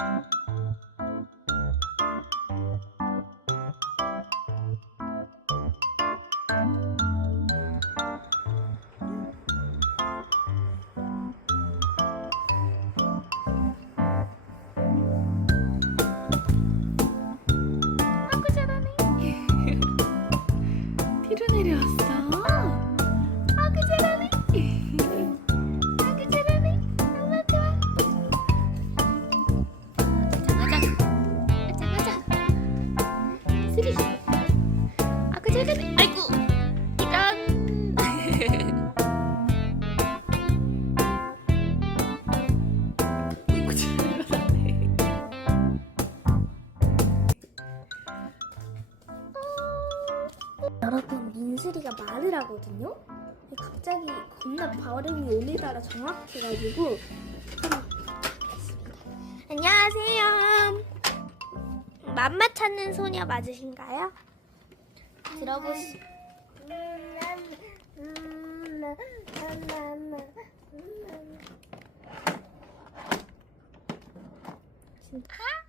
뒤로 내려왔어. 여러분 민슬이가 말을 하거든요. 갑자기 겁나 발음이 오늘따라 정확해가지고. 안녕하세요. 맘마 찾는 소녀 맞으신가요? 들어보시. 진짜.